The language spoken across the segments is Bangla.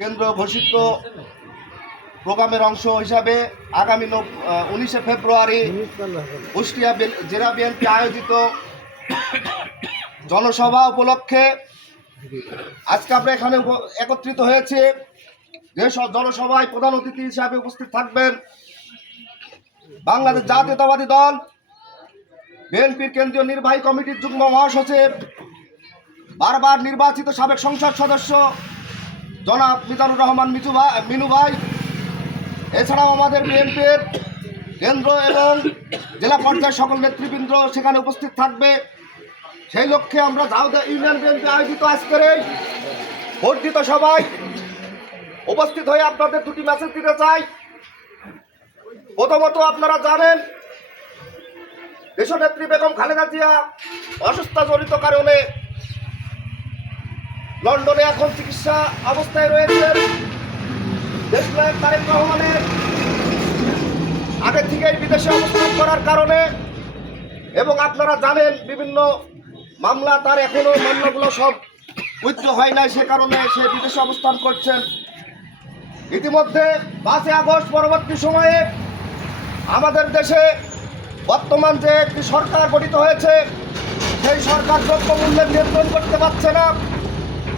কেন্দ্র ঘোষিত প্রোগ্রামের অংশ হিসাবে আগামী 19শে ফেব্রুয়ারি কুষ্টিয়া জেলা বিএনপি আয়োজিত জনসভা উপলক্ষে আজকে আমরা এখানে একত্রিত হয়েছে। যে জনসভায় প্রধান অতিথি হিসাবে উপস্থিত থাকবেন বাংলাদেশ জাতীয়তাবাদী দল বিএনপির কেন্দ্রীয় নির্বাহী কমিটির যুগ্ম মহাসচিব, বারবার নির্বাচিত সাবেক সংসদ সদস্য জনাব মিজানুর রহমান মিনু ভাই। এছাড়াও আমাদের বিএনপির কেন্দ্র এবং জেলা পর্যায়ের সকল নেতৃবৃন্দ সেখানে উপস্থিত থাকবে। সেই লক্ষ্যে আমরা ঝাউদা ইউনিয়ন বিএনপি আয়োজিত আজকের এই বর্ধিত সভায় উপস্থিত হয়ে আপনাদের দুটি মেসেজ দিতে চাই। প্রথমত, আপনারা জানেন দেশনেত্রী বেগম খালেদা জিয়া অসুস্থতাজনিত কারণে লন্ডনে এখন চিকিৎসা অবস্থায় রয়েছেন। দেশনায়ক তারেক রহমানের আগে থেকেই বিদেশে অবস্থান করার কারণে এবং আপনারা জানেন বিভিন্ন মামলা তার এখনো মামলাগুলো সব উচ্চ হয় নাই, সে কারণে সে বিদেশে অবস্থান করছেন। ইতিমধ্যে 5 আগস্ট পরবর্তী সময়ে আমাদের দেশে বর্তমান যে একটি সরকার গঠিত হয়েছে, সেই সরকার দ্রব্যমূল্যের নিয়ন্ত্রণ করতে পারছে না।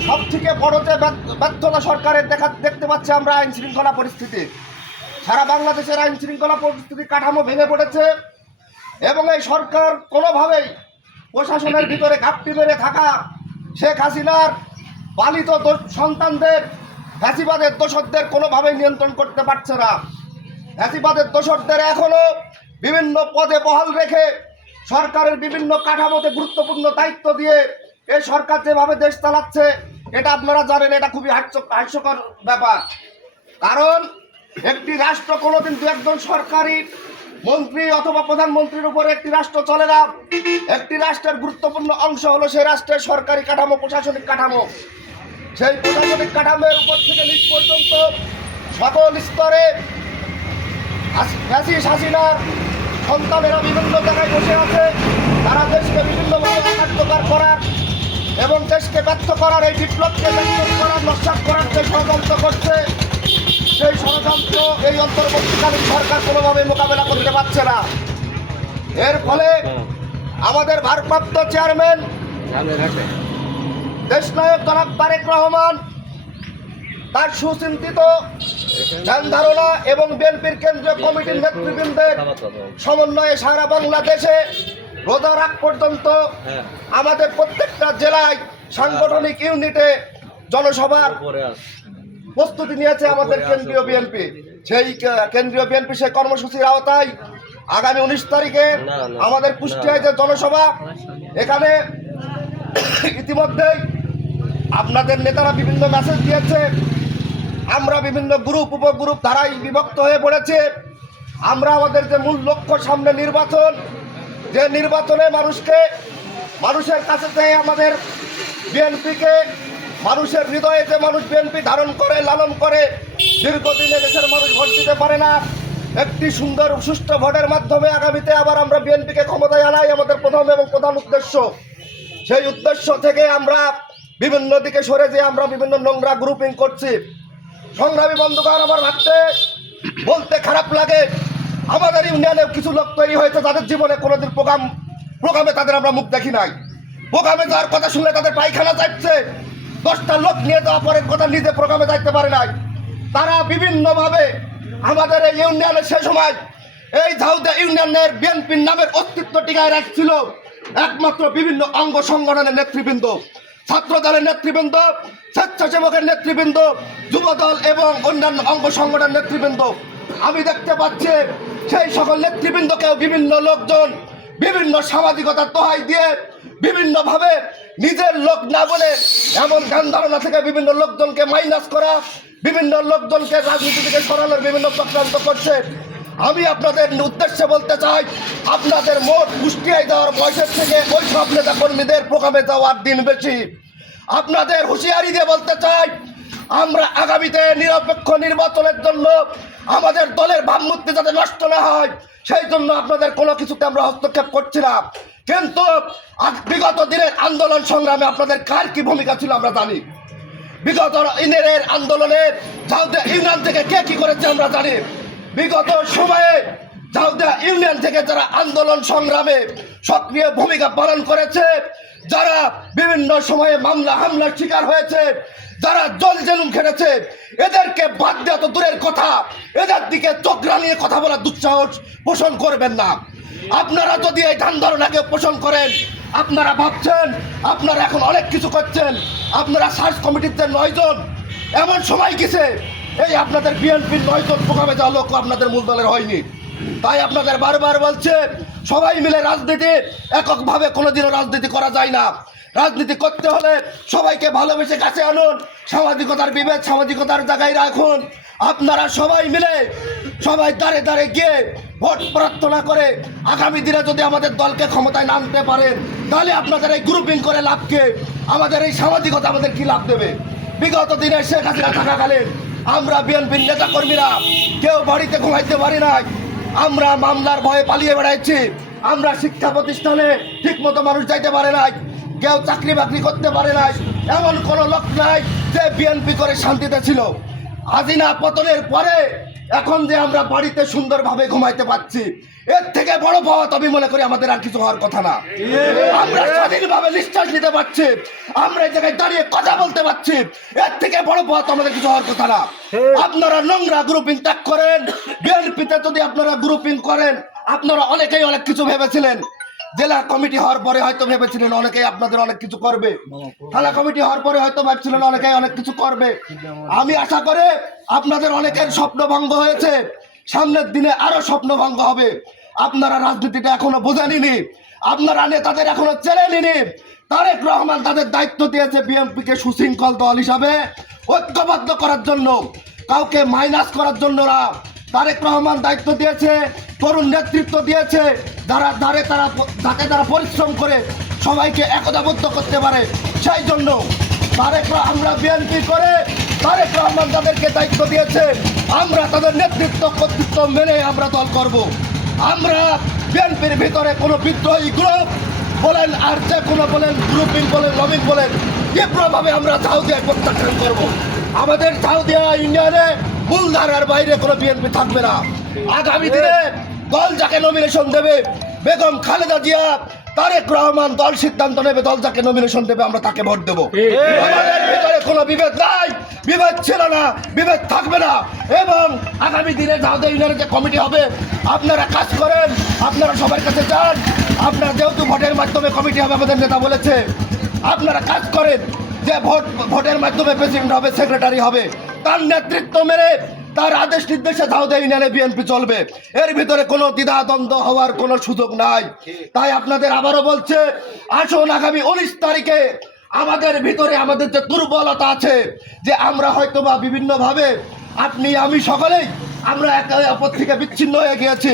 সব থেকে বড় যে ব্যর্থতা সরকারের দেখতে পাচ্ছি আমরা আইন শৃঙ্খলা পরিস্থিতি। সারা বাংলাদেশের আইন শৃঙ্খলা পরিস্থিতি কাঠামো ভেঙে পড়েছে এবং এই সরকার কোনোভাবেই প্রশাসনের ভিতরে ঘাপটি মেরে থাকা শেখ হাসিনার পালিত সন্তানদের ফ্যাসিবাদের দোসরদের কোনোভাবেই নিয়ন্ত্রণ করতে পারছে না। ফ্যাসিবাদের দোসরদের এখনও বিভিন্ন পদে বহাল রেখে সরকারের বিভিন্ন কাঠামোতে গুরুত্বপূর্ণ দায়িত্ব দিয়ে এই সরকার যেভাবে দেশ চালাচ্ছে, এটা আপনারা জানেন, এটা খুবই হাস্যকর ব্যাপার। কারণ একটি রাষ্ট্র কোনোদিন দু একজন সরকারি মন্ত্রী অথবা প্রধানমন্ত্রীর উপরে একটি রাষ্ট্র চলে না। একটি রাষ্ট্রের গুরুত্বপূর্ণ অংশ হলো সেই রাষ্ট্রের সরকারি কাঠামো, প্রশাসনিক কাঠামো। সেই প্রশাসনিক কাঠামোর উপর থেকে নিচ পর্যন্ত সকল স্তরে ফ্যাসিস্ট হাসিনার সন্তানেরা বিভিন্ন জায়গায় বসে আছে। তারা দেশকে বিভিন্নভাবে কার্যকর করার এবং দেশকে ব্যর্থ করার, এই বিপ্লবকে ব্যর্থ করার, নস্যাৎ করার যে ষড়যন্ত্র করছে, সেই ষড়যন্ত্র এই অন্তর্বর্তীকালীন সরকার কোনোভাবে মোকাবেলা করতে পারছে না। এর ফলে আমাদের ভারপ্রাপ্ত চেয়ারম্যান দেশনায়ক জনাব তারেক রহমান তার সুচিন্তিত ধ্যান ধারণা এবং বিএনপির কেন্দ্রীয় কমিটির নেতৃবৃন্দের সমন্বয়ে সারা বাংলাদেশে রোজা রাগ পর্যন্ত আমাদের প্রত্যেকটা জেলায় সাংগঠনিক ইউনিটে জনসভার প্রস্তুতি নিয়েছে আমাদের কেন্দ্রীয় বিএনপি। সেই কেন্দ্রীয় বিএনপি সেই কর্মসূচির আওতায় আগামী 19 তারিখে আমাদের কুষ্টিয়ায় যে জনসভা, এখানে ইতিমধ্যেই আপনাদের নেতারা বিভিন্ন মেসেজ দিয়েছে। আমরা বিভিন্ন গ্রুপ উপগ্রুপ ধারায় বিভক্ত হয়ে পড়েছে। আমরা আমাদের যে মূল লক্ষ্য সামনে নির্বাচন, যে নির্বাচনে মানুষের কাছে যে আমাদের বিএনপিকে মানুষের হৃদয়ে যে মানুষ বিএনপি ধারণ করে, লালন করে, দীর্ঘদিনে দেশের মানুষ ভোট দিতে পারে না। একটি সুন্দর সুষ্ঠু ভোটের মাধ্যমে আগামীতে আবার আমরা বিএনপিকে ক্ষমতায় আনাই আমাদের প্রথম এবং প্রধান উদ্দেশ্য। সেই উদ্দেশ্য থেকে আমরা বিভিন্ন দিকে সরে যেয়ে আমরা বিভিন্ন নোংরা গ্রুপিং করছি। সংগ্রামী বন্ধুগণ, আমার বলতে খারাপ লাগে, আমাদের ইউনিয়নেও কিছু লোক তৈরি হয়েছে যাদের জীবনে কোনোদিন প্রোগ্রামে তাদের আমরা মুখ দেখি নাই। প্রোগ্রামে যাওয়ার কথা শুনলে তাদের পায়খানা চাইছে। 10টা লোক নিয়ে যাওয়া পরের কথা নিজে প্রোগ্রামে যাইতে পারে নাই। তারা বিভিন্নভাবে আমাদের এই ইউনিয়নের সে সময় এই ঝাউদা ইউনিয়নের বিএনপির নামের অস্তিত্ব টিকায় রাখছিল একমাত্র বিভিন্ন অঙ্গ সংগঠনের নেতৃবৃন্দ, ছাত্র দলের নেতৃবৃন্দ, স্বেচ্ছাসেবকের নেতৃবৃন্দ, যুবদল এবং অন্যান্য অঙ্গ সংগঠনের নেতৃবৃন্দ। আমি দেখতে পাচ্ছি সেই সকল নেতৃবৃন্দকেও বিভিন্ন লোকজন বিভিন্ন সামাজিকতার দোহাই দিয়ে বিভিন্নভাবে নিজের লোক না বলে এমন জ্ঞান ধারণা থেকে বিভিন্ন লোকজনকে মাইনাস করা, বিভিন্ন লোকজনকে রাজনীতি থেকে সরানোর বিভিন্ন চক্রান্ত করছে। আমি আপনাদের উদ্দেশ্যে বলতে চাই, আপনাদের মোট কুষ্টিয়ায় যাওয়ার বয়সের থেকে ওই সব নেতা কর্মীদের প্রোগ্রামে যাওয়ার দিন বেশি। আপনাদের হুঁশিয়ারি দিয়ে বলতে চাই, আমরা আগামীতে নিরপেক্ষ নির্বাচনের জন্য আমাদের দলের ভাবমূর্তি যাতে নষ্ট না হয়, সেই জন্য আপনাদের কোনো কিছুতে আমরা হস্তক্ষেপ করছি না। কিন্তু বিগত দিনের আন্দোলন সংগ্রামে আপনাদের কার কি ভূমিকা ছিল আমরা জানি। বিগত ইউনিয়নের আন্দোলনে ঝাউদিয়া ইউনিয়ন থেকে কে কি করেছে আমরা জানি। বিগত সময়ে ঝাউদিয়া ইউনিয়ন থেকে যারা আন্দোলন সংগ্রামে সক্রিয় ভূমিকা পালন করেছে, যারা বিভিন্ন সময়ে মামলা হামলার শিকার হয়েছে, যারা জল জেলুম খেটেছে, এদেরকে বাদ দেওয়া তো দূরের কথা, এদের দিকে চোখ রাঙিয়ে কথা বলার দুঃসাহস পোষণ করবেন না। আপনারা যদি এই ধ্যান ধারণাকে পোষণ করেন, আপনারা ভাবছেন আপনারা এখন অনেক কিছু করছেন, আপনারা সার্চ কমিটিতে 9 জন, এমন সময় গেছে এই আপনাদের বিএনপির 9 জন প্রোগ্রামে যাওয়া লোক আপনাদের মূল দলের হয়নি। তাই আপনাদের বারবার বলছে সবাই মিলে রাজনীতি, এককভাবে কোনোদিনও রাজনীতি করা যায় না। রাজনীতি করতে হলে সবাইকে ভালোবেসে কাছে আনুন, সামাজিকতার বিভেদ সামাজিকতার জায়গায় রাখুন। আপনারা সবাই মিলে সবাই দাঁড়ে দাঁড়ে গিয়ে ভোট প্রার্থনা করে আগামী দিনে যদি আমাদের দলকে ক্ষমতায় নামতে পারেন, তাহলে আপনাদের এই গ্রুপিং করে লাভকে, আমাদের এই সামাজিকতা আমাদের কি লাভ দেবে? বিগত দিনে শেখ হাসিনা থাকাকালীন আমরা বিএনপির নেতা কর্মীরা কেউ বাড়িতে ঘুমাইতে পারি নাই, আমরা মামলার ভয়ে পালিয়ে বেড়াইছি, আমরা শিক্ষা প্রতিষ্ঠানে ঠিক মতো মানুষ যাইতে পারে নাই, কেউ চাকরি বাকরি করতে পারে নাই, এমন কোনো লোক নাই যে বিএনপি করে শান্তিতে ছিল। হাসিনা পতনের পরে এখন যে আমরা বাড়িতে সুন্দরভাবে ঘুমাইতে পারছি, এর থেকে বড় পাওয়া তবে মনে করি আমাদের আর কিছু হওয়ার কথা না। আমরা স্বাধীনভাবে নিঃশ্বাস নিতে পারছি, আমরা এই জায়গায় দাঁড়িয়ে কথা বলতে পারছি, এর থেকে বড় পাওয়া তো আমাদের কিছু হওয়ার কথা না। আপনারা নোংরা গ্রুপিং ত্যাগ করেন। বিএনপিতে যদি আপনারা গ্রুপিং করেন, আপনারা অনেকেই অনেক কিছু ভেবেছিলেন। জেলা কমিটি হওয়ার পরে হয়তো ভেবেছিলেন অনেকেই আপনাদের অনেক কিছু করবে, থানা কমিটি হওয়ার পরে হয়তো ভাবছিলেন অনেকেই অনেক কিছু করবে। আমি আশা করে আপনাদের অনেকের স্বপ্ন ভঙ্গ হয়েছে, সামনের দিনে আরো স্বপ্ন ভঙ্গ হবে। আপনারা রাজনীতিটা এখনো বোঝেননি, আপনারা নেতাদের এখনো চেনেননি। তারেক রহমান তাদের দায়িত্ব দিয়েছে বিএনপিকে সুশৃঙ্খল দল হিসাবে ঐক্যবদ্ধ করার জন্য, কাউকে মাইনাস করার জন্য না। তারেক রহমান দায়িত্ব দিয়েছে, তরুণ নেতৃত্ব দিয়েছে, যাতে তারা পরিশ্রম করে সবাইকে একতাবদ্ধ করতে পারে। সেই জন্য আমরা বিএনপি করে তারেক রহমান তাদেরকে দায়িত্ব দিয়েছে, আমরা তাদের নেতৃত্ব কর্তৃত্ব মেনে আমরা দল করব। আমরা বিএনপির ভিতরে কোনো বিদ্রোহী গ্রুপ বলেন আর যে কোনো বলেন, গ্রুপিং বলেন, লবিং বলেন, তীব্রভাবে আমরা ঝাউদিয়া প্রত্যাখ্যান করব। আমাদের ঝাউদিয়া ইউনিয়নে মূলধারার বাইরে কোনো বিএনপি থাকবে না। আগামী দিনে দল যাকে নমিনেশন দেবে, বেগম খালেদা জিয়া, তারেক রহমান দল সিদ্ধান্ত নেবে, দল যাকে নমিনেশন দেবে আমরা তাকে ভোট দেবো। আমাদের ভিতরে কোনো বিভেদ নাই, বিভেদ ছিল না, বিভেদ থাকবে না। এবং আগামী দিনে ঝাউদিয়া ইউনিয়নের যে কমিটি হবে, আপনারা কাজ করেন, আপনারা সবার কাছে যান। আপনারা যেহেতু ভোটের মাধ্যমে কমিটি হবে, আমাদের নেতা বলেছে, আপনারা কাজ করেন যে ভোটের মাধ্যমে প্রেসিডেন্ট হবে, সেক্রেটারি হবে, তার নেতৃত্ব মেনে তার আদেশ নির্দেশে ঝাউদিয়া ইউনিয়নে বিএনপি চলবে। এর ভিতরে কোনো দ্বিধাদ্বন্দ্ব হওয়ার কোনো সুযোগ নাই। তাই আপনাদের আবারও বলছে, আসুন আগামী 19 তারিখে আমাদের ভিতরে আমাদের যে দুর্বলতা আছে, যে আমরা হয়তো বা বিভিন্নভাবে আপনি আমি সকলেই আমরা একে অপর থেকে বিচ্ছিন্ন হয়ে গিয়েছি,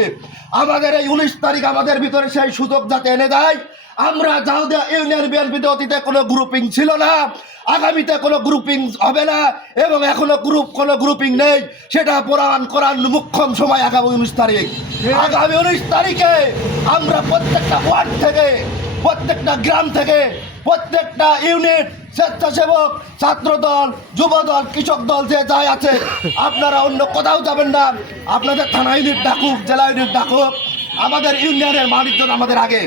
আমাদের এই 19 তারিখ আমাদের ভিতরে সেই সুযোগ যাতে এনে দেয়। আমরা ঝাউদিয়া ইউনিয়ন বিএনপিতে অতীতে কোনো গ্রুপিং ছিল না, আগামীতে কোনো গ্রুপিং হবে না, এবং এখনো কোনো গ্রুপিং নেই, সেটা প্রমাণ করার মুখ্যম সময় আগামী 19 তারিখ। আগামী 19 তারিখে আমরা প্রত্যেকটা ওয়ার্ড থেকে, প্রত্যেকটা গ্রাম থেকে, প্রত্যেকটা ইউনিট, স্বেচ্ছাসেবক, ছাত্রদল, যুবদল, কৃষক দল যে যাই আছে, আপনারা অন্য কোথাও যাবেন না। আপনাদের থানা ইউনিট ডাকুক, জেলা ইউনিট ডাকুক, আমাদের ইউনিয়নের মানুষজন আমাদের আগে।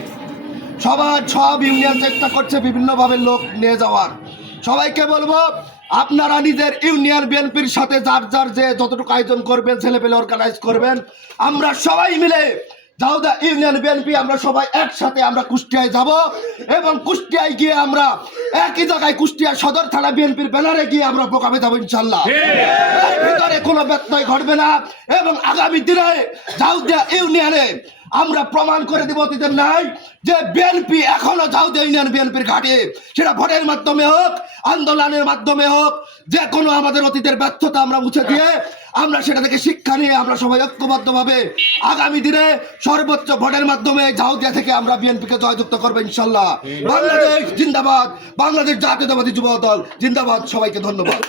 সব ইউনিয়ন চেষ্টা করছে বিভিন্নভাবে লোক নিয়ে যাওয়ার। সবাইকে বলবো, আপনারা নিজের ইউনিয়ন বিএনপির সাথে যার যে যতটুকু আয়োজন করবেন, ছেলেপেলে অর্গানাইজ করবেন, আমরা সবাই মিলে ঝাউদিয়া ইউনিয়ন বিএনপি আমরা সবাই একসাথে আমরা কুষ্টিয়ায় যাব, এবং কুষ্টিয়ায় গিয়ে আমরা একই জায়গায় কুষ্টিয়া সদর থানা বিএনপির ব্যানারে গিয়ে আমরা প্রোগ্রামে যাবো ইনশাল্লাহ। এর ভিতরে কোনো ব্যত্যয় ঘটবে না, এবং আগামী দিনে ঝাউদিয়া ইউনিয়নে আমরা প্রমাণ করে দিব অতীতের নাই যে বিএনপি এখনো ঝাউদিয়া ইউনিয়ন বিএনপির ঘাটে, সেটা ভোটের মাধ্যমে হোক, আন্দোলনের মাধ্যমে হোক, যে কোনো আমাদের অতীতের ব্যর্থতা আমরা মুছে দিয়ে আমরা সেটা থেকে শিক্ষা নিয়ে আমরা সবাই ঐক্যবদ্ধভাবে আগামী দিনে সর্বোচ্চ ভোটের মাধ্যমে ঝাউদিয়া থেকে আমরা বিএনপিকে জয়যুক্ত করবো ইনশাল্লাহ। বাংলাদেশ জিন্দাবাদ, বাংলাদেশ জাতীয়তাবাদী যুব দল জিন্দাবাদ। সবাইকে ধন্যবাদ।